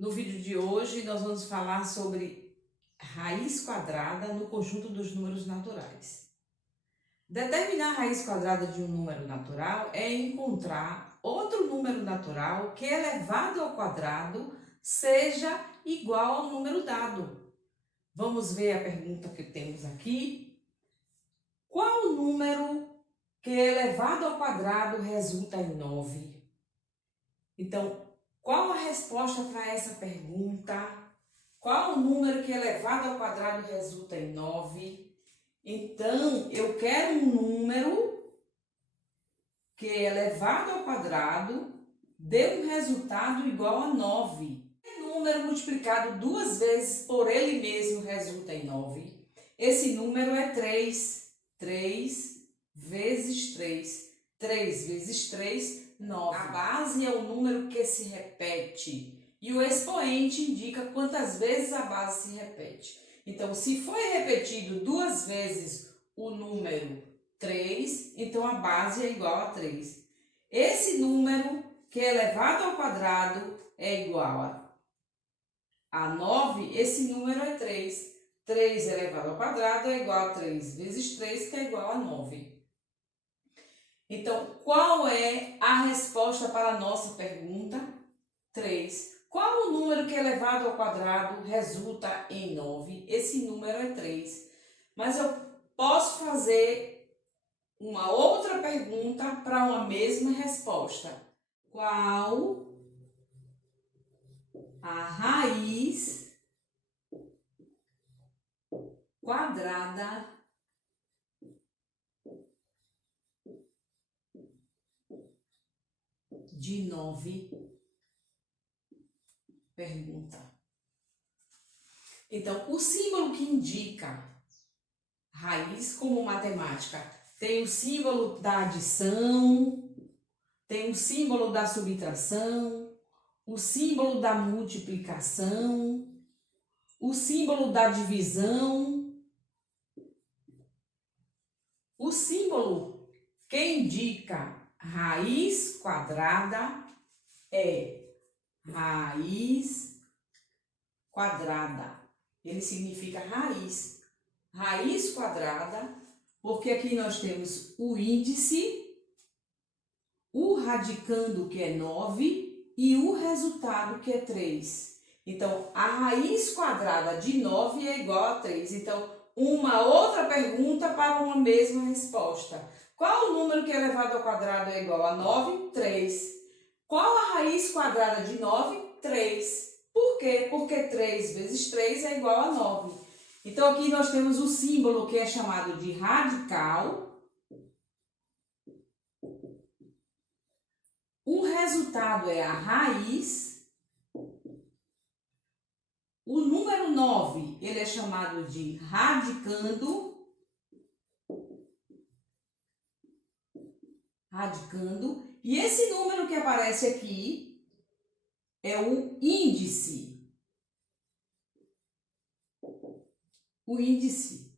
No vídeo de hoje nós vamos falar sobre raiz quadrada no conjunto dos números naturais. Determinar a raiz quadrada de um número natural é encontrar outro número natural que elevado ao quadrado seja igual ao número dado. Vamos ver a pergunta que temos aqui. Qual número que elevado ao quadrado resulta em 9? Então, qual a resposta para essa pergunta? Qual o número que elevado ao quadrado resulta em 9? Então, eu quero um número que elevado ao quadrado dê um resultado igual a 9. Que número multiplicado duas vezes por ele mesmo resulta em 9? Esse número é 3. 3 vezes 3. 3 vezes 3, 9. A base é o número que se repete e o expoente indica quantas vezes a base se repete. Então, se foi repetido duas vezes o número 3, então a base é igual a 3. Esse número que é elevado ao quadrado é igual a 9, esse número é 3. 3 elevado ao quadrado é igual a 3 vezes 3, que é igual a 9. Então, qual é a resposta para a nossa pergunta? 3. Qual o número que elevado ao quadrado resulta em 9? Esse número é 3. Mas eu posso fazer uma outra pergunta para uma mesma resposta. Qual a raiz quadrada de 9? Pergunta. Então, o símbolo que indica raiz, como matemática, tem o símbolo da adição, tem o símbolo da subtração, o símbolo da multiplicação, o símbolo da divisão. O símbolo que indica raiz quadrada é raiz quadrada. Ele significa raiz. Raiz quadrada, porque aqui nós temos o índice, o radicando, que é 9, e o resultado, que é 3. Então, a raiz quadrada de 9 é igual a 3. Então, uma outra pergunta para uma mesma resposta. Qual o número que é elevado ao quadrado é igual a 9? 3. Qual a raiz quadrada de 9? 3. Por quê? Porque 3 vezes 3 é igual a 9. Então, aqui nós temos o símbolo que é chamado de radical. O resultado é a raiz. O número 9, ele é chamado de radicando. Radicando. E esse número que aparece aqui é o índice. O índice,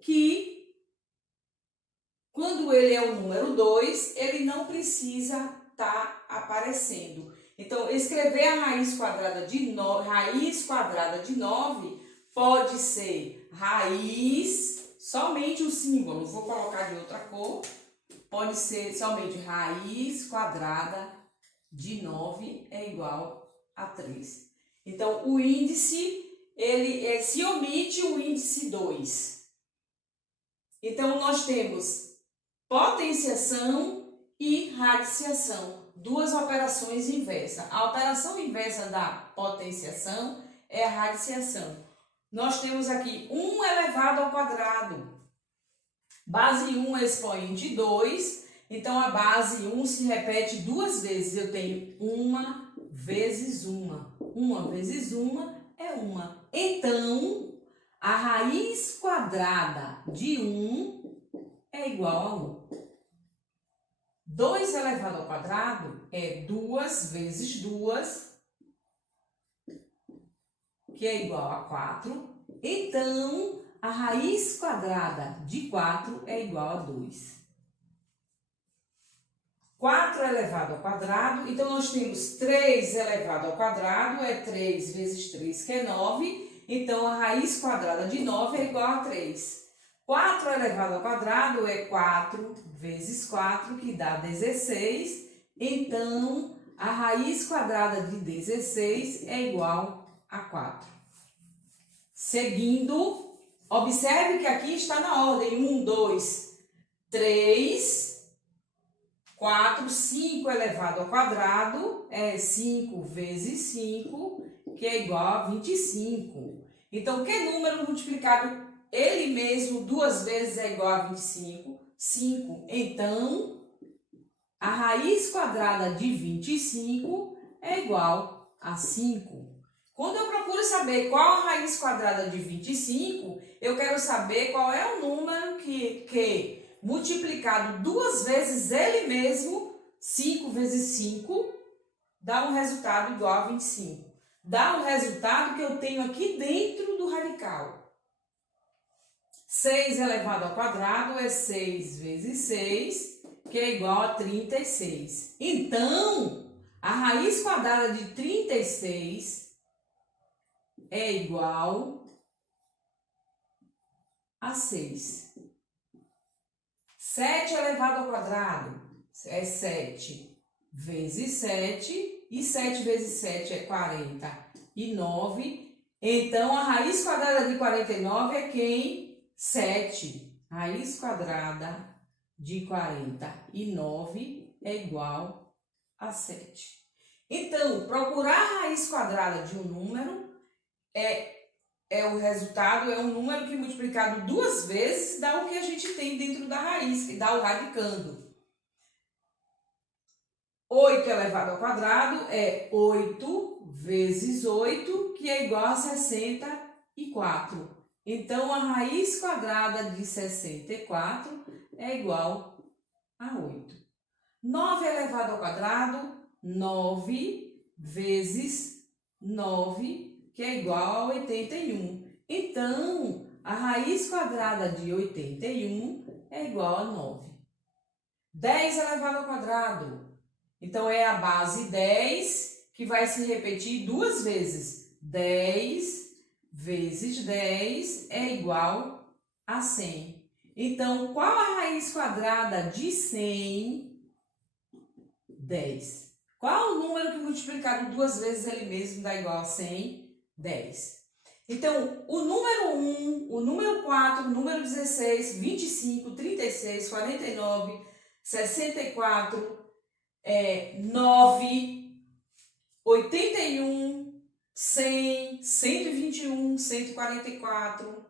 que quando ele é o número 2, ele não precisa estar aparecendo. Então, escrever a raiz quadrada de 9 pode ser raiz, somente o símbolo, vou colocar de outra cor, pode ser somente raiz quadrada de 9 é igual a 3. Então, o índice, ele se omite o índice 2. Então, nós temos potenciação e radiciação, duas operações inversas. A operação inversa da potenciação é a radiciação. Nós temos aqui 1 elevado ao quadrado. Base 1 expoente 2, então a base 1 se repete duas vezes. Eu tenho 1 vezes 1. 1 vezes 1 é 1. Então, a raiz quadrada de 1 é igual a 1. 2 elevado ao quadrado é 2 vezes 2, que é igual a 4. Então, a raiz quadrada de 4 é igual a 2. 4 elevado ao quadrado, então nós temos 3 elevado ao quadrado, é 3 vezes 3, que é 9, então a raiz quadrada de 9 é igual a 3. 4 elevado ao quadrado é 4 vezes 4, que dá 16, então a raiz quadrada de 16 é igual a 4. Seguindo, observe que aqui está na ordem 1, 2, 3, 4, 5 elevado ao quadrado é 5 vezes 5, que é igual a 25. Então, que número multiplicado ele mesmo duas vezes é igual a 25? 5. Então, a raiz quadrada de 25 é igual a 5. Quando eu procuro saber qual a raiz quadrada de 25, eu quero saber qual é o número que multiplicado duas vezes ele mesmo, 5 vezes 5, dá um resultado igual a 25. Dá um resultado que eu tenho aqui dentro do radical. 6 elevado ao quadrado é 6 vezes 6, que é igual a 36. Então, a raiz quadrada de 36 é igual a 6. 7 elevado ao quadrado é 7 vezes 7, e 7 vezes 7 é 49. Então, a raiz quadrada de 49 é quem? 7. Raiz quadrada de 49 é igual a 7. Então, procurar a raiz quadrada de um número o resultado, é um número que multiplicado duas vezes dá o que a gente tem dentro da raiz, que dá o radicando. 8 elevado ao quadrado é 8 vezes 8, que é igual a 64. Então, a raiz quadrada de 64 é igual a 8. 9 elevado ao quadrado, 9 vezes 9, que é igual a 81. Então, a raiz quadrada de 81 é igual a 9. 10 elevado ao quadrado. Então, é a base 10, que vai se repetir duas vezes. 10 vezes 10 é igual a 100. Então, qual a raiz quadrada de 100? 10. Qual o número que multiplicado duas vezes ele mesmo dá igual a 100? 10. Então, o número 1, o número 4, o número 16, 25, 36, 49, 64, 9, 81, 100, 121, 144,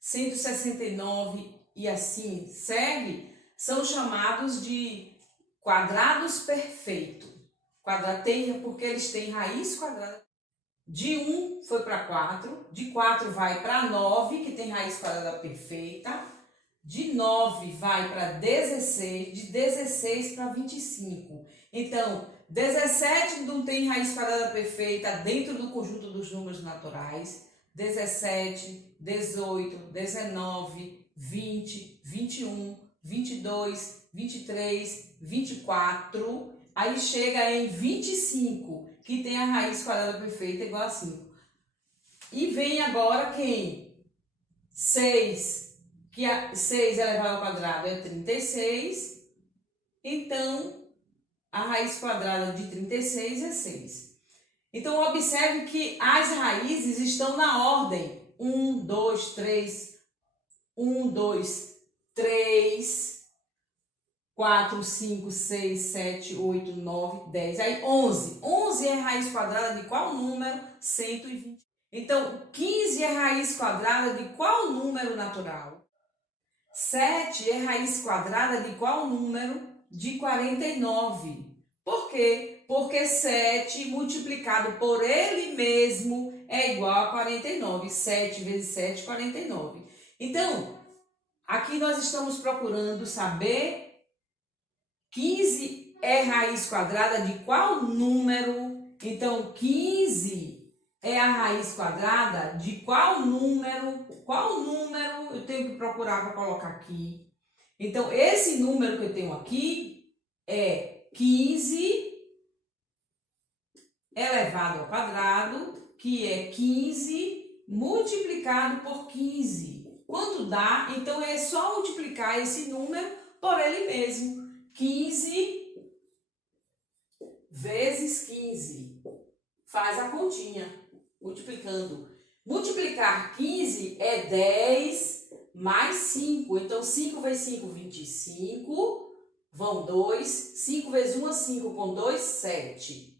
169 e assim segue, são chamados de quadrados perfeitos. Porque eles têm raiz quadrada. De 1 foi para 4, de 4 vai para 9, que tem raiz quadrada perfeita, de 9 vai para 16, de 16 para 25. Então, 17 não tem raiz quadrada perfeita dentro do conjunto dos números naturais, 17, 18, 19, 20, 21, 22, 23, 24, aí chega em 25, que tem a raiz quadrada perfeita igual a 5. E vem agora quem? 6, que 6 elevado ao quadrado é 36, então a raiz quadrada de 36 é 6. Então, observe que as raízes estão na ordem 1, 2, 3, 1, 2, 3, 4, 5, 6, 7, 8, 9, 10. Aí 11. 11 é raiz quadrada de qual número? 120. Então, 15 é raiz quadrada de qual número natural? 7 é raiz quadrada de qual número? De 49. Por quê? Porque 7 multiplicado por ele mesmo é igual a 49. 7 vezes 7, 49. Então, aqui nós estamos procurando saber 15 é raiz quadrada de qual número? Então, 15 é a raiz quadrada de qual número? Qual número eu tenho que procurar para colocar aqui? Então, esse número que eu tenho aqui é 15 elevado ao quadrado, que é 15 multiplicado por 15. Quanto dá? Então, é só multiplicar esse número por ele mesmo. 15 vezes 15. Faz a continha, multiplicando. Multiplicar 15 é 10 mais 5. Então, 5 vezes 5, 25. Vão 2. 5 vezes 1, 5. Com 2, 7.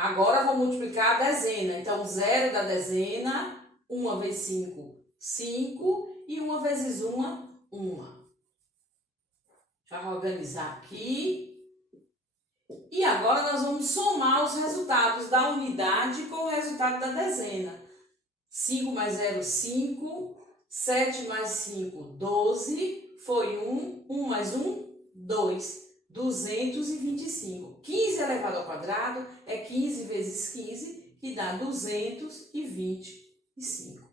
Agora, vou multiplicar a dezena. Então, 0 da dezena, 1 vezes 5, 5. E 1 vezes 1, 1. Deixa eu organizar aqui. E agora, nós vamos somar os resultados da unidade com o resultado da dezena. 5 mais 0, 5. 7 mais 5, 12. Foi 1. 1 mais 1, 2. 225. 15 elevado ao quadrado é 15 vezes 15, que dá 225.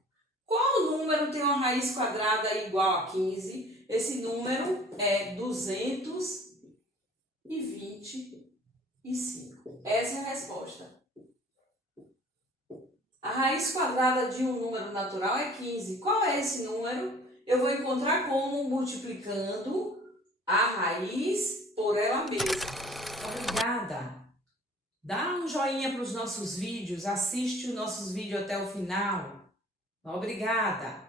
Qual número tem uma raiz quadrada igual a 15? Esse número é 225. Essa é a resposta. A raiz quadrada de um número natural é 15. Qual é esse número? Eu vou encontrar como multiplicando a raiz por ela mesma. Obrigada! Dá um joinha para os nossos vídeos, assiste os nossos vídeos até o final. Obrigada!